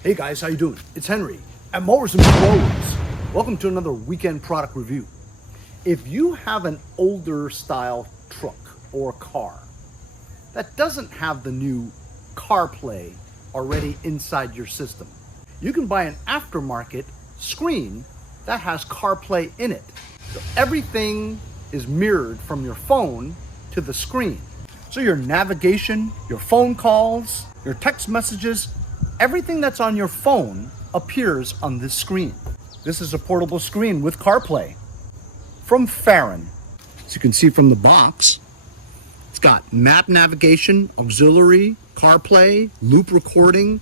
Hey guys, how you doing? It's Henry at Mowers and Blowers. Welcome to another weekend product review. If you have an older style truck or car that doesn't have the new CarPlay already inside your system, you can buy an aftermarket screen that has CarPlay in it. So everything is mirrored from your phone to the screen. So your navigation, your phone calls, your text messages, everything that's on your phone appears on this screen. This is a portable screen with CarPlay from Fahren. As you can see from the box, it's got map navigation, auxiliary, CarPlay, loop recording,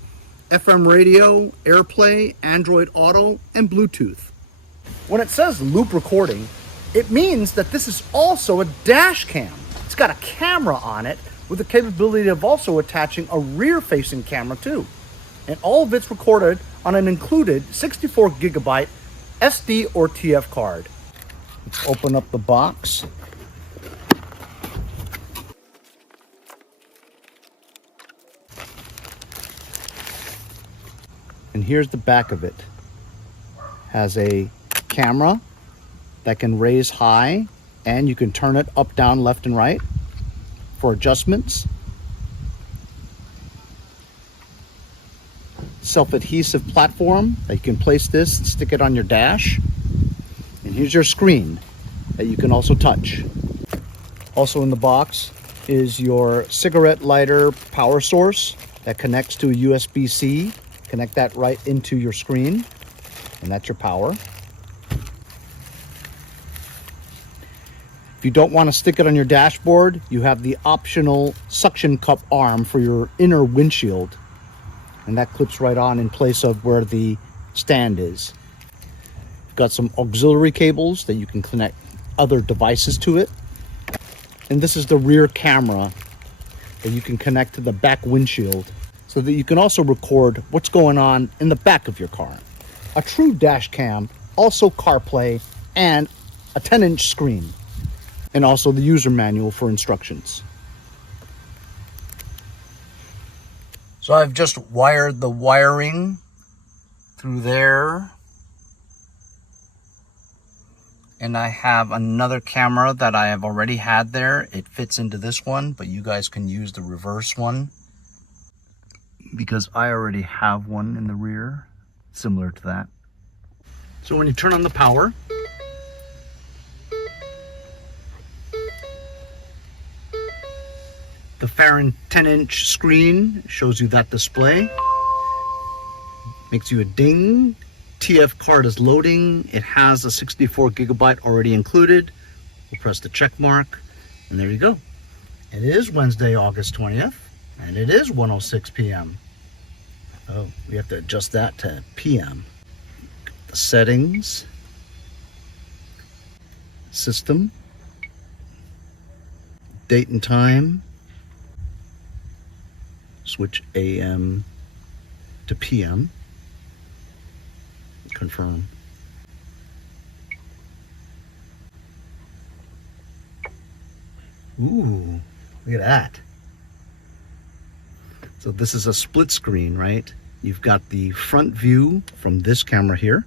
FM radio, AirPlay, Android Auto, and Bluetooth. When it says loop recording, it means that this is also a dash cam. It's got a camera on it with the capability of also attaching a rear-facing camera too. And all of it's recorded on an included 64 gigabyte SD or TF card. Let's open up the box. And here's the back of it. Has a camera that can raise high, and you can turn it up, down, left, and right for adjustments. Self-adhesive platform that you can place this and stick it on your dash. And here's your screen that you can also touch. Also in the box is your cigarette lighter power source that connects to a USB-C. Connect that right into your screen, and that's your power. If you don't want to stick it on your dashboard, you have the optional suction cup arm for your inner windshield, and that clips right on in place of where the stand is. You've got some auxiliary cables that you can connect other devices to it. And this is the rear camera that you can connect to the back windshield so that you can also record what's going on in the back of your car. A true dash cam, also CarPlay, and a 10-inch screen, and also the user manual for instructions. So I've just wired the wiring through there. And I have another camera that I have already had there. It fits into this one, but you guys can use the reverse one because I already have one in the rear similar to that. So when you turn on the power, the Fahren 10-inch screen shows you that display. Makes you a ding. TF card is loading. It has a 64 gigabyte already included. We'll press the check mark, and there you go. It is Wednesday, August 20th, and it is 1:06 p.m. Oh, we have to adjust that to p.m. The settings, system, date and time, switch AM to PM, confirm. Ooh, look at that. So this is a split screen, right? You've got the front view from this camera here,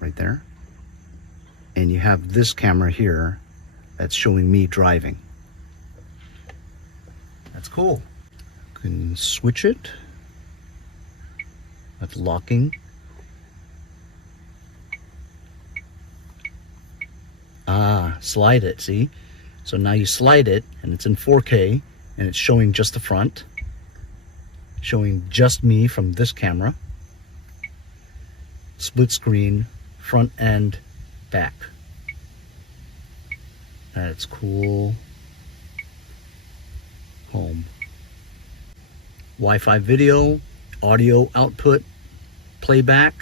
right there. And you have this camera here that's showing me driving. That's cool. You can switch it. That's locking. Slide it, see? So now you slide it, and it's in 4K, and it's showing just the front, showing just me from this camera. Split screen, front and back. That's cool. Home. Wi-Fi video, audio output, playback,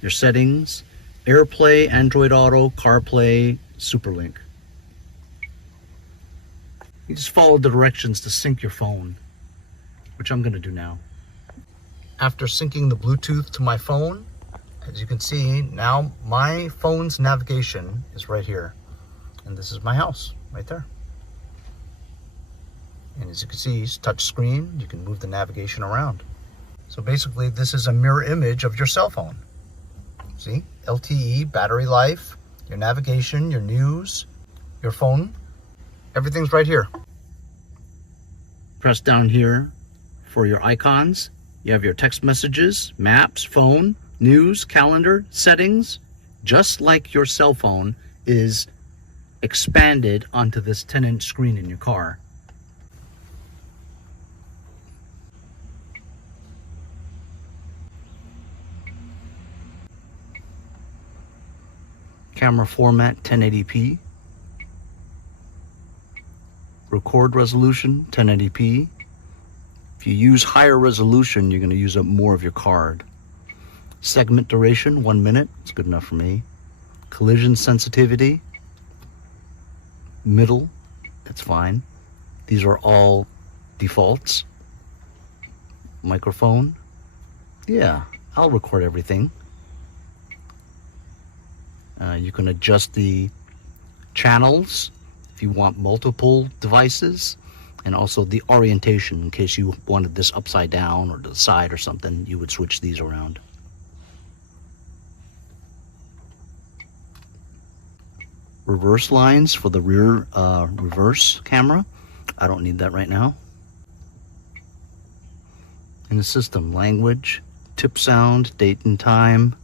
your settings, AirPlay, Android Auto, CarPlay, Superlink. You just follow the directions to sync your phone, which I'm going to do now. After syncing the Bluetooth to my phone, as you can see, now my phone's navigation is right here. And this is my house, right there. And as you can see, it's touch screen. You can move the navigation around. So basically this is a mirror image of your cell phone. See, LTE, battery life, your navigation, your news, your phone, everything's right here. Press down here for your icons. You have your text messages, maps, phone, news, calendar, settings, just like your cell phone is expanded onto this 10-inch screen in your car. Camera format 1080p. Record resolution 1080p. If you use higher resolution, you're going to use up more of your card. Segment duration 1 minute. It's good enough for me. Collision sensitivity, middle, it's fine. These are all defaults. Microphone, yeah, I'll record everything. You can adjust the channels if you want multiple devices, and also the orientation in case you wanted this upside down or to the side or something, you would switch these around. Reverse lines for the rear reverse camera. I don't need that right now. In the system, language, tip sound, date and time,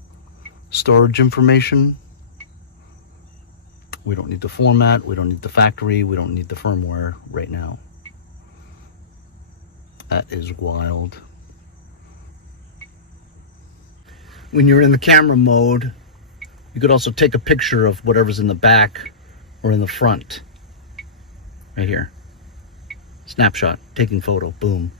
storage information. We don't need the format, we don't need the factory, we don't need the firmware right now. That is wild. When you're in the camera mode, you could also take a picture of whatever's in the back or in the front. Right here. Snapshot, taking photo, boom.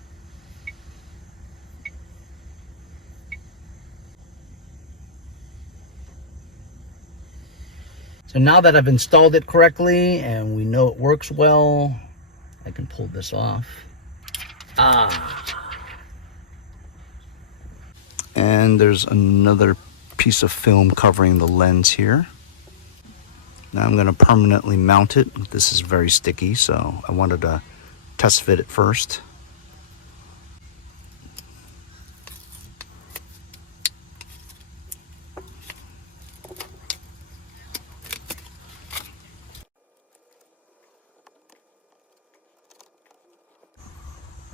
So now that I've installed it correctly and we know it works well, I can pull this off. And there's another piece of film covering the lens here. Now I'm going to permanently mount it. This is very sticky, so I wanted to test fit it first.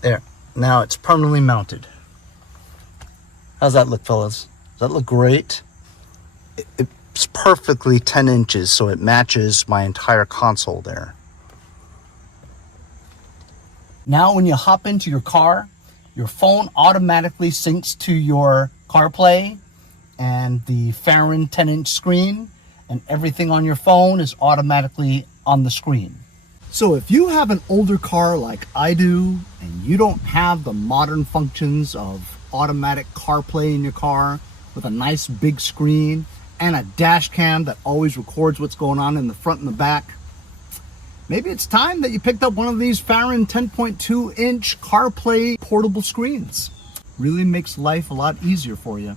There, now it's permanently mounted. How's that look, fellas? Does that look great? It's perfectly 10 inches, so it matches my entire console there. Now when you hop into your car, your phone automatically syncs to your CarPlay and the Fahren 10-inch screen, and everything on your phone is automatically on the screen. So if you have an older car like I do, and you don't have the modern functions of automatic CarPlay in your car with a nice big screen and a dash cam that always records what's going on in the front and the back, maybe it's time that you picked up one of these Fahren 10.2-inch CarPlay portable screens. Really makes life a lot easier for you.